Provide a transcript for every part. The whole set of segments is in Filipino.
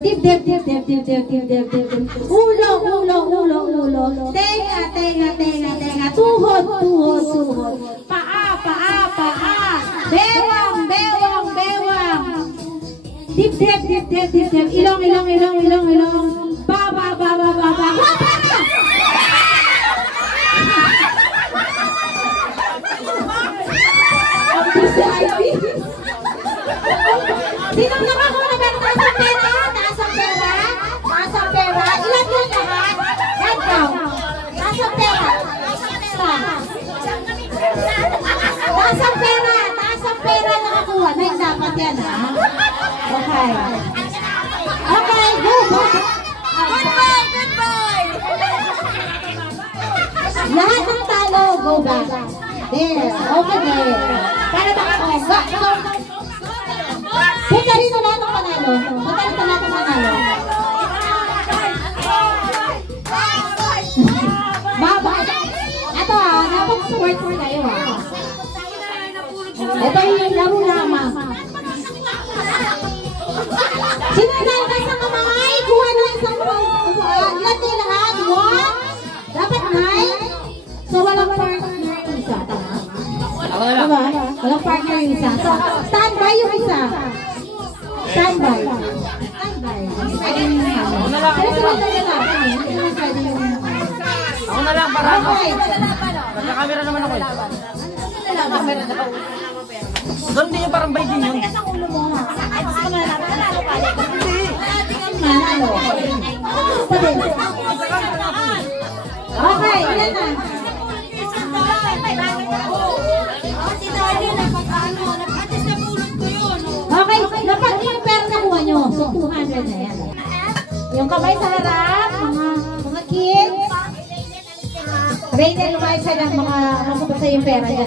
Dib, dib, dib, dib, dib, dib, dib, dib, dib, dib. Ulo, ulo, ulo, ulo. Tenga, tenga, tenga, tenga. Tuhod, tuhod, tuhod. Paa, paa, paa. Bewang, bewang, bewang. Dib, dib, dib, dib, dib, dib. Ilong, ilong, ilong, ilong, ilong. Ba, ba, ba, ba, ba, ba. Ang busy ID. Sinong nakakuna ba ng taas ang pera? Taas ang pera? Taas ang pera? Ilan yun lahat? Head count. Taas ang pera. Taas ang pera. Taas ang pera. Taas ang pera nakakuha. Next dapat yan ha. Okay. Okay, go. Goodbye, goodbye. Lahat ng talo, go back. There. Over there. Para makakuha. Punta rin na lahat ng panalo. Punta rin na lahat ng panalo. Baba. Ito ha, dapat sword kayo ha. Ito yung laro lamang. Sino na yung isang kamay? Kuha na isang ilan din lahat? One? Dapat 9? So walang partner yung isa. Tama? Diba? Walang partner yung isa. So standby yung isa. Standby. Standby. Ako na lang. Ako na lang para ako. Okay. Nagka-camera naman ako. Doon din yung parang bay din yun. Ang ulo mo ha. Hindi. Manalo. Okay, ilan na? Okay, dapat yung pera nakuha nyo. So, 200 na yan. Yung kamay sa harap, mga kids. Rainer, lumayos sa lang mga makapasa yung pera yan.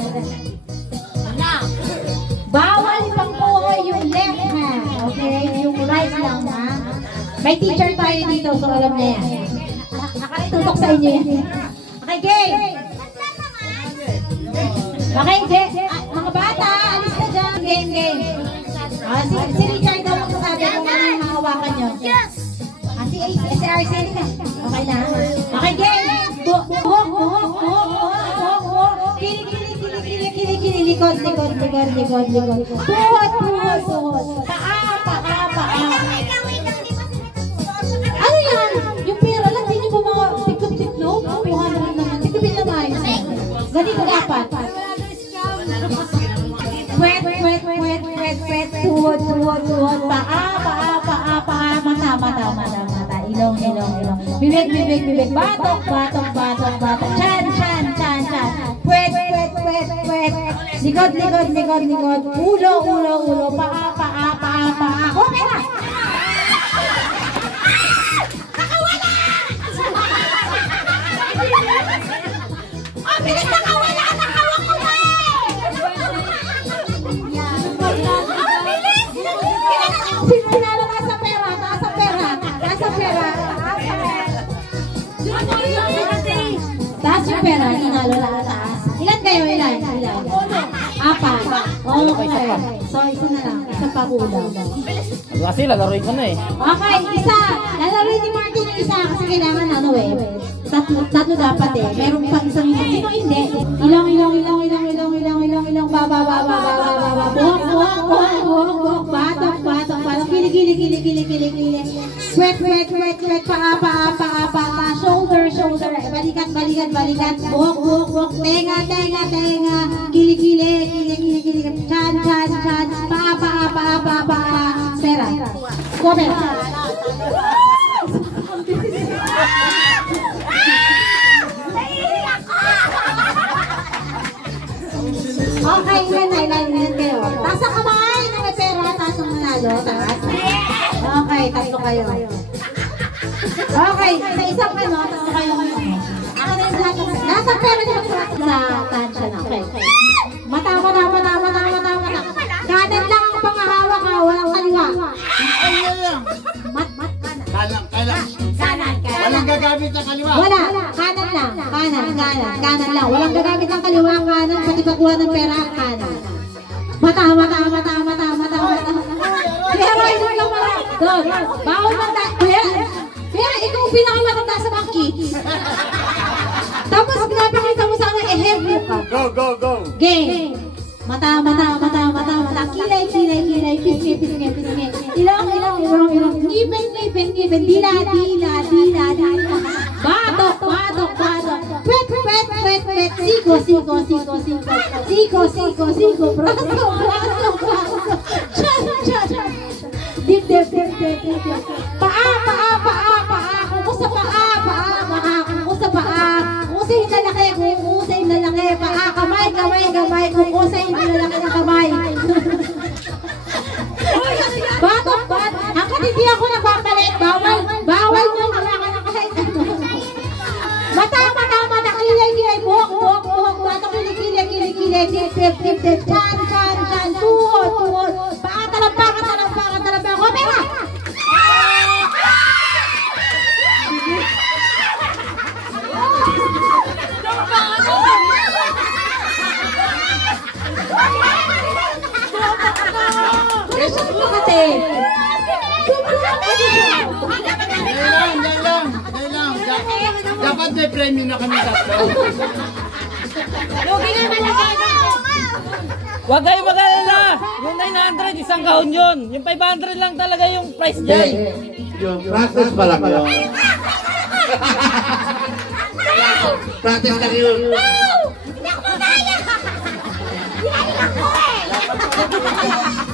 Bawal pangkuha yung left hand. Okay? Yung right lang ha. May teacher tayo dito, so alam niya yan. Nakatutok sa inyo yan. Okay, game! Okay, game! Mga bata, alis na dyan. Game, game. Si Richard daw magsasabi kung ano yung hawakan nyo. Si RC ka. Okay na. Okay, game! Buhok, buhok, buhok, buhok, buhok, buhok. Kili, kili, kili, kili, kili, kili. Likod, likod, likod, likod, likod. Buhok, buhok, buhok. Paa, paa, paa. Ano yan? Yung pera lang, hindi nyo ba mga tikop-tiklo? 200 naman. Tikopin naman. Ganito dapat. Pwet, pwet, pwet, pwet, pwet. Tuhod, tuhod, tuhod. Paa, paa, paa, paa. Mata, mata, mata, mata. Ilong, ilong, ilong. Bibig, bibig, bibig. Batok, batok, batok, batok. Chan, chan, chan, chan. Pwet, pwet, pwet, pwet. Likod, likod, likod, likod. Ulo, ulo, ulo. Paa, paa, paa, paa. Okay na! Bilis na kawala! Nakawak ko na Sino pinalo? Taas ang pera! Taas ang pera! Taas ang pera! Taas yung pera! Hinalo na taas. Ilan kayo? Ilan? Ilan? Apat. Okay. So, isa na lang. Isa pa kulang. Kasi lalaroin ko na eh. Okay, isa. Lalaroin ni Martin yung isa kasi kailangan ano eh. Tatlo dapat eh. Meron pang isang sino hindi. Ilong, ilong, ilong, ilong, ilong, ilong, ilong, ilong, baba, baba, baba, baba, buhok, buhok, buhok, buhok, buhok, batok, batok, batok, kili, kili, kili, kili, kili, kili, sweat, sweat, sweat, sweat, paa, paa, paa, paa, shoulder, shoulder, balikan, balikan, balikan, buhok, buhok, buhok, tenga, tenga, tenga, kili, kili, kili, kili, kili, chan, chan, chan, paa, paa, paa, paa, paa, pera, comment. Okay, ilan kayo. Taas ang kamay na may pera, taas ang manalo, taas. Okay, tatlo kayo. Okay, sa isang ano, tatlo kayo. Ako na yung lahat. Nasa pera nyo sa tansya na. Okay. Mata, mata, mata, mata, mata, mata. Kanan lang ang pangahawak ha, walang kaliwa. Kanan, kanan. Kanan. Walang gagamit ng kaliwa. Wala, kanan lang. Kanan lang. Walang gagamit ng kaliwa, kanan. Pati pagkuha ng pera, kanan. Mata, mata, mata, mata, mata, mata. Pero hindi ka pala. Doon. Bawal matanda. Kaya ikaw pinakamatanda sa mga kids. Tapos pinapakita mo sa akin, ehemplo ka. Go, go, go. Game. Mata. Kilay. Pisngi. Ilong. Ngipin. Dila. Batok. Pet. Siko. Braso. Chan. Dip. Paa. Kuko sa paa. Kuko sa hinlalaki. Paa. Kamay. Kuko sa hinlalaki ng kamay. Batok. Hanggat hindi ako nagpapalit. Bawal mo. Hawakan ng kahit ano. Mata. Kilay. Buhok. Batok. Kilay. Dip. Chan. Tuhod. Paa. Talampakan. Opera. Dahil lang. Dapat may premium na kami tatlo. Huwag kayo mag-alala. Yung 900, isang kahon yun. Yung 500 lang talaga yung price dyan. Yung practice pa lang yun. Practice lang yun. Hindi ako mamaya! Hinalikan ko eh!